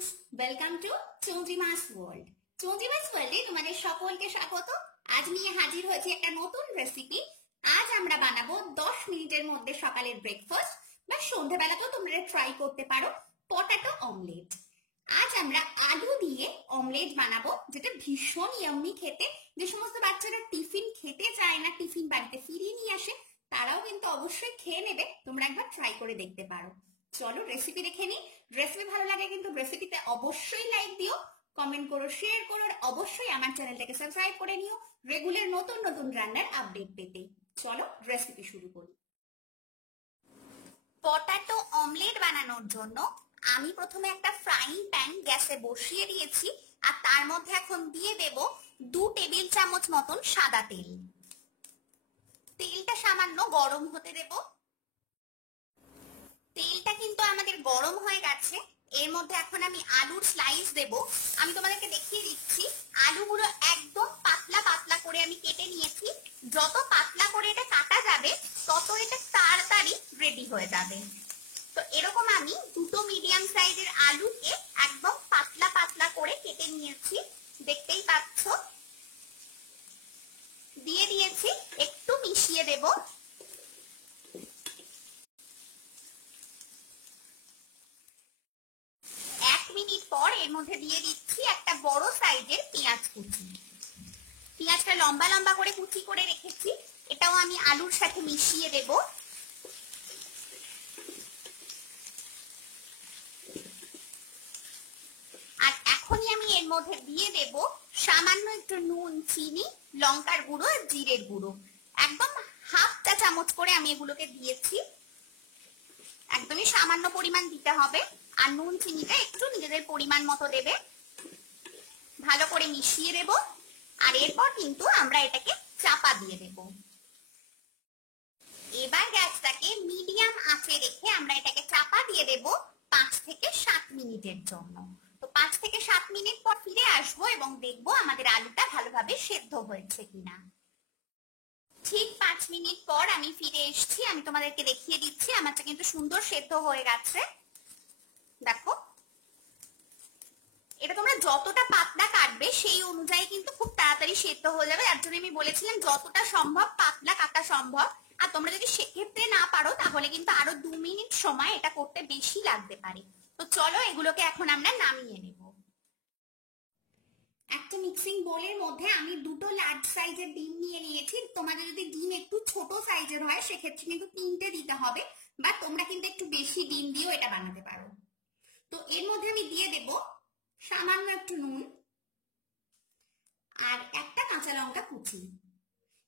Friends, welcome to Chandrima's world. Chandrima's ওয়ার্ল্ডে তোমাদের সকলকে স্বাগত। আজ নিয়ে হাজির হয়েছে একটা নতুন রেসিপি। আজ আমরা বানাবো 10 মিনিটের মধ্যে সকালের ব্রেকফাস্ট বা সন্ধ্যাবেলাতেও তোমরা ট্রাই করতে পারো, পটাটো অমলেট। আজ আমরা আলু দিয়ে অমলেট বানাবো, যেটা ভীষণ ইয়াম্মি খেতে। যে সমস্ত বাচ্চারা টিফিন খেতে চায় না, টিফিন বাড়িতে ফিরিয়ে নিয়ে আসে, তারাও কিন্তু অবশ্যই খেয়ে নেবে। তোমরা একবার ট্রাই করে দেখতে পারো। চলো রেসিপি দেখে নিই। রেসিপি ভালো লাগে কিন্তু রেসিপিতে অবশ্যই লাইক দিও, কমেন্ট করো, শেয়ার করো, আর অবশ্যই আমার চ্যানেলটাকে সাবস্ক্রাইব করে নিও রেগুলার নতুন নতুন রান্নার আপডেট পেতে। চলো রেসিপি শুরু করি। পটাটো অমলেট বানানোর জন্য আমি প্রথমে একটা ফ্রাইং প্যান গ্যাসে বসিয়ে দিয়েছি, আর তার মধ্যে এখন দিয়ে দেব 2 টেবিল চামচ মতন সাদা তেল। তেলটা সামান্য গরম হতে দেব। তেলটা কিন্তু আমাদের গরম হয়ে গেছে। এর মধ্যে এখন আমি আলুর স্লাইস দেব। আমি তোমাদেরকে দেখিয়ে দিচ্ছি, আলুগুলো একদম পাতলা পাতলা করে আমি কেটে নিয়েছি। যত পাতলা করে এটা কাটা যাবে তত এটা তাড়াতাড়ি রেডি হয়ে যাবে। তো এরকম আমি 2 মিডিয়াম সাইজের আলুকে একদম পাতলা পাতলা করে কেটে নিয়েছি, দেখতেই পাচ্ছ। দিয়ে দিয়েছি, একটু মিশিয়ে দেব। মিনিট পর এর মধ্যে দিয়ে দিচ্ছি একটা বড় সাইজের পেঁয়াজ কুচি। পেঁয়াজটা লম্বা লম্বা করে কুচি করে রেখেছি, এটাও আমি আলুর সাথে মিশিয়ে দেব। আর এখনই আমি এর মধ্যে দিয়ে দেব সামান্য একটু নুন, চিনি, লঙ্কার গুঁড়ো আর জিরের গুঁড়ো। একদম হাফ চা চামচ করে আমি এগুলোকে দিয়েছি। একদমই সামান্য পরিমাণ দিতে হবে, আর নুন চিনিটা একটু নিজেদের পরিমাণ মতো দেবে। ভালো করে মিশিয়ে দেব, আর এরপর কিন্তু আমরা এটাকে চাপা দিয়ে দেব। এবার গ্যাসটাকে মিডিয়াম আঁচে রেখে আমরা এটাকে চাপা দিয়ে দেব 5 থেকে 7 মিনিটের জন্য। তো 5 থেকে 7 মিনিট পর ফিরে আসবো এবং দেখবো আমাদের আলুটা ভালোভাবে সেদ্ধ হয়েছে কিনা। ঠিক 5 মিনিট পর আমি ফিরে এসেছি। আমি তোমাদেরকে দেখিয়ে দিচ্ছি, আমারটা কিন্তু সুন্দর সেদ্ধ হয়ে গেছে। দেখো, এটা তোমরা যতটা পাতলা কাটবে সেই অনুযায়ী কিন্তু খুব তাড়াতাড়ি সেদ্ধ হয়ে যাবে। তার জন্য আমি বলেছিলাম যতটা সম্ভব পাতলা কাটা সম্ভব। আর তোমরা যদি সেক্ষেত্রে না পারো তাহলে কিন্তু আরো 2 মিনিট সময় এটা করতে বেশি লাগতে পারে। তো চলো এগুলোকে এখন আমরা নামিয়ে নেব। একটা মিক্সিং বোলের মধ্যে আমি 2টো লার্জ সাইজের ডিম নিয়ে নিয়েছি। তোমাদের যদি ডিম একটু ছোট সাইজের হয় সেক্ষেত্রে কিন্তু 3টে দিতে হবে, বা তোমরা কিন্তু একটু বেশি ডিম দিয়েও এটা বানাতে পারো। তো এর মধ্যে আমি দিয়ে দেব সামান্য একটু নুন আর একটা কাঁচা লঙ্কা কুচি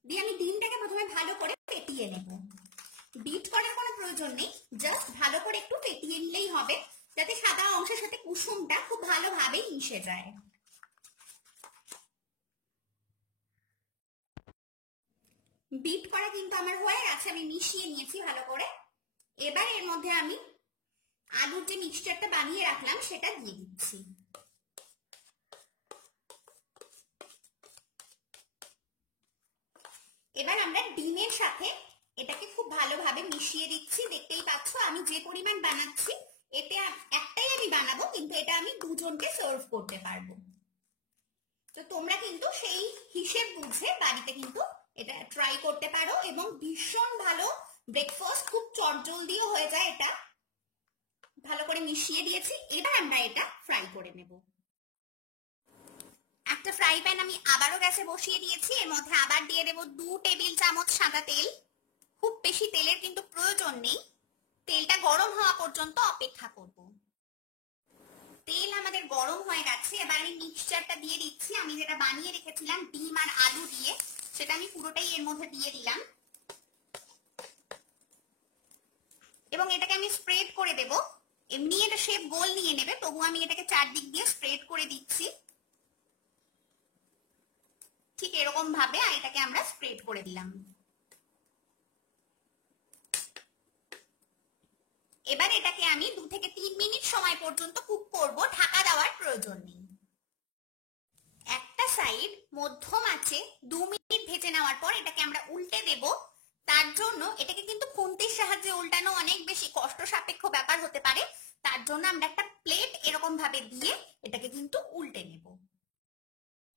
দিয়ে আমি ডিমটাকে প্রথমে ভালো করে ফেটিয়ে নেব। বিট করার কোনো প্রয়োজন নেই, জাস্ট ভালো করে একটু ফেটিয়ে নিলেই হবে, যাতে সাদা অংশের সাথে কুসুমটা খুব ভালোভাবে মিশে যায়। বিট করা কিন্তু আমার হয়ে গেছে, আমি মিশিয়ে নিয়েছি ভালো করে। এবার এর মধ্যে আমি আলুর যে মিক্সচারটা বানিয়ে রাখলাম সেটা দিয়ে দিচ্ছি। এবার আমরা ডিমের সাথে এটাকে খুব ভালোভাবে মিশিয়ে দিচ্ছি। দেখতেই পাচ্ছ আমি যে পরিমাণ বানাচ্ছি, এতে একটাই আমি বানাবো, কিন্তু এটা আমি 2 জনকে সার্ভ করতে পারবো। তো তোমরা কিন্তু সেই হিসেব বুঝে বাড়িতে কিন্তু এটা ট্রাই করতে পারো, এবং ভীষণ ভালো ব্রেকফাস্ট, খুব চটজলদিও হয়ে যায়। এটা ভালো করে মিশিয়ে দিয়েছি। এবার আমরা এটা ফ্রাই করে নেব। একটা ফ্রাই প্যান আমি আবারও গ্যাসে বসিয়ে দিয়েছি। এর মধ্যে আবার দিয়ে দেব 2 টেবিল চামচ সাদা তেল। খুব বেশি তেলের কিন্তু প্রয়োজন নেই, তেলটা গরম হওয়া পর্যন্ত অপেক্ষা করব। তেল আমাদের গরম হয়ে গেছে। এবার আমি মিক্সচারটা দিয়ে দিচ্ছি। আমি যেটা বানিয়ে রেখেছিলাম ডিম আর আলু দিয়ে, সেটা আমি পুরোটাই এর মধ্যে দিয়ে দিলাম, এবং এটাকে আমি স্প্রেড করে দেব। এমনি এটা শেপ গোল নিয়ে নেবে, তবু আমি এটাকে চারদিক দিয়ে স্প্রেড করে দিচ্ছি ঠিক এরকম ভাবে। আর এটাকে আমরা স্প্রেড করে দিলাম। এবার এটাকে আমি 2 থেকে 3 মিনিট সময় পর্যন্ত কুক করব, ঢাকা দেওয়ার প্রয়োজন নেই। একটা সাইড মধ্যম আঁচে 2 মিনিট ভেজে নেওয়ার পর এটাকে আমরা উল্টে দেব। তার জন্য এটাকে কিন্তু খুন্তির সাহায্যে উল্টানো অনেক বেশি কষ্ট সাপেক্ষ ব্যাপার হতে পারে, তার জন্য আমরা একটা প্লেট এরকম ভাবে দিয়ে এটাকে কিন্তু উল্টে নেব।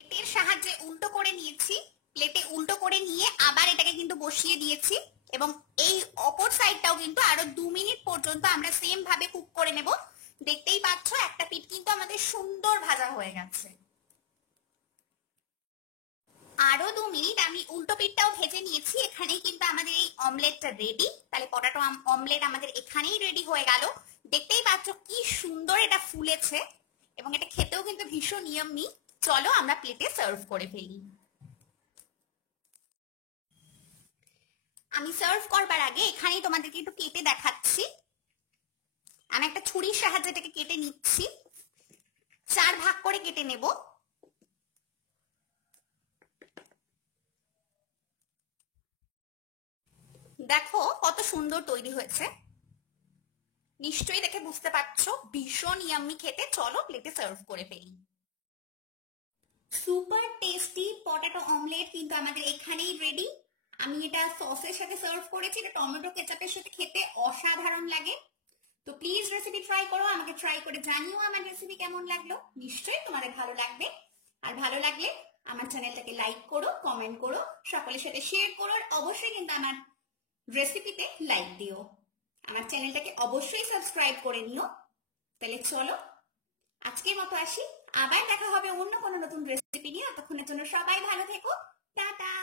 প্লেটের সাহায্যে উল্টো করে নিয়েছি, প্লেটে উল্টো করে নিয়ে আবার এটাকে কিন্তু বসিয়ে দিয়েছি এবং এই অপর সাইডটাও কিন্তু আরো 2 মিনিট পর্যন্ত আমরা সেম ভাবে কুক করে নেব। দেখতেই পাচ্ছ একটা পিঠ কিন্তু আমাদের সুন্দর ভাজা হয়ে গেছে। আরো 2 মিনিট আমি উল্টো পিঠটাও ভেজে নিয়েছি। এখানেই কিন্তু আমাদের এই অমলেটটা রেডি। তাহলে পটাটো অমলেট আমাদের এখানেই রেডি হয়ে গেল। দেখতেই পাচ্ছ কি সুন্দর এটা ফুলেছে এবং এটা খেতেও কিন্তু ভীষণ ইয়াম্মি। চলো আমরা প্লেটে সার্ভ করে ফেলি। আমি সার্ভ করবার আগে এখানেই তোমাদেরকে একটু কেটে দেখাচ্ছি। আমি একটা ছুরির সাহায্যে এটাকে কেটে নিচ্ছি, 4 ভাগ করে কেটে নেব। দেখো কত সুন্দর তৈরি হয়েছে, নিশ্চয়ই দেখে বুঝতে পারছো ভীষণ ইয়াম্মি খেতে। চলো প্লেটে সার্ভ করে ফেলি। সুপার টেস্টি পটেটো অমলেট কিন্তু আমাদের এখানেই রেডি। আমি এটা সসের সাথে সার্ভ করেছি, এটা টমেটো কেচাপের সাথে খেতে অসাধারণ লাগে। তো প্লিজ রেসিপি ট্রাই করো, আমাকে ট্রাই করে জানিও আমার রেসিপি কেমন লাগলো। নিশ্চয়ই তোমাদের ভালো লাগবে। আর ভালো লাগলে আমার চ্যানেলটাকে লাইক করো, কমেন্ট করো, সকলের সাথে শেয়ার করো, আর অবশ্যই কিন্তু আমার রেসিপিতে লাইক দিও। আমার চ্যানেলটাকে অবশ্যই সাবস্ক্রাইব করে নিও। তাহলে চলো আজকের মতো আসি, আবার দেখা হবে অন্য কোনো নতুন রেসিপি নিয়ে। ততক্ষণের জন্য সবাই ভালো থেকো, টাটা।